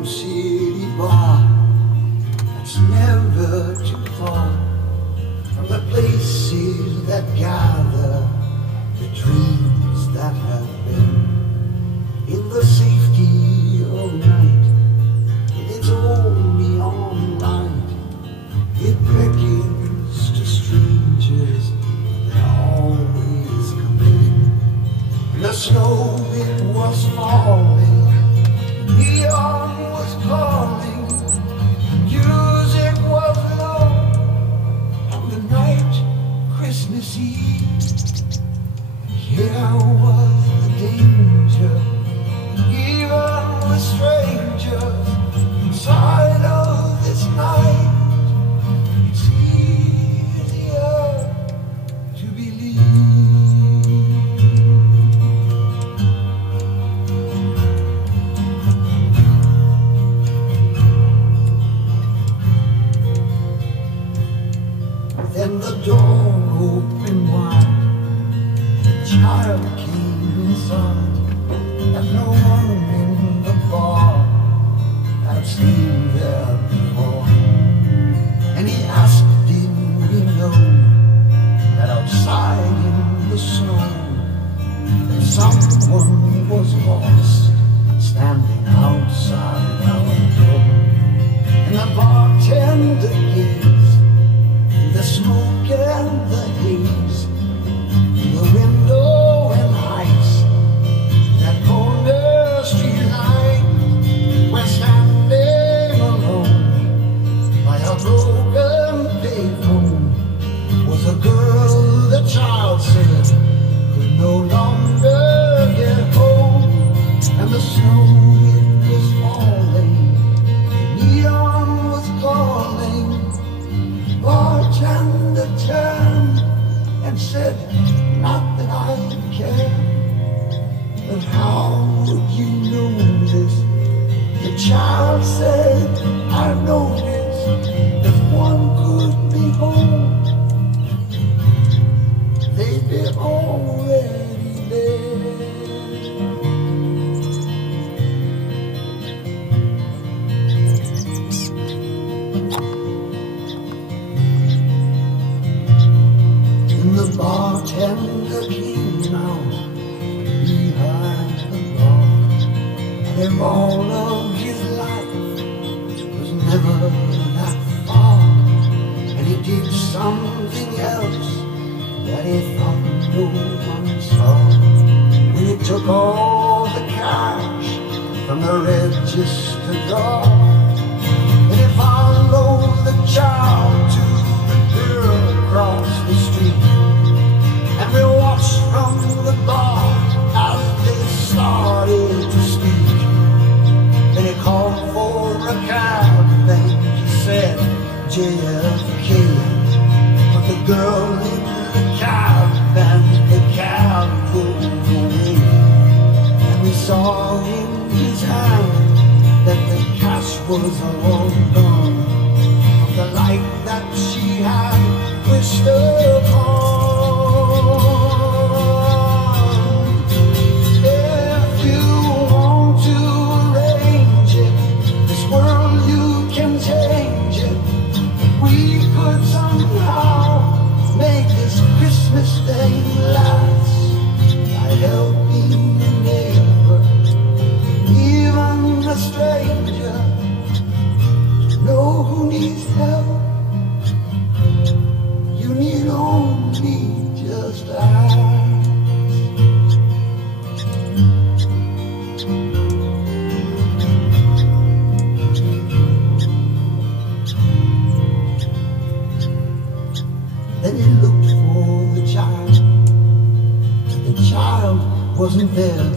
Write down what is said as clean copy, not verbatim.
own city bar that's never too far from the places that gather the dreams that have been. In the safety of night, it's only on light. It beckons to strangers that always come in. In the snow it was falling, the neon was calling, music was low on the night, Christmas Eve. Here was the danger, even with strangers inside of this night. It's easier to believe. Then the door opened wide, the child came inside, and no one in the bar had seen there before. And he asked, did we know that outside in the snow that someone was lost, standing outside our door? And the bartender gazed in the smoke and the haze, in the window and ice, that corner street light. We're standing alone by a broken pavement. Was a girl, the child said, could no longer get home. And the snow, it was falling, the neon was calling. Bartender turned and said, not that I care, but how would you know this? The child said, I noticed if one could be home, they'd be already there. And the bartender came out behind the bar, and all of his life was never that far. And he did something else that he thought no one saw. When he took all the cash from the register drawer, and he followed the child to the girl across the street. And we watched from the bar as they started to speak. Then he called for a cab and he said, JFK. But the girl in the cab and the cab pulled away. And we saw in his hand that the cash was all gone, of the light that she had wished upon. Christmas Day lasts by helping a neighbor, even a stranger, to know who needs help. You need only just ask. Then he looked for the child, but the child wasn't there.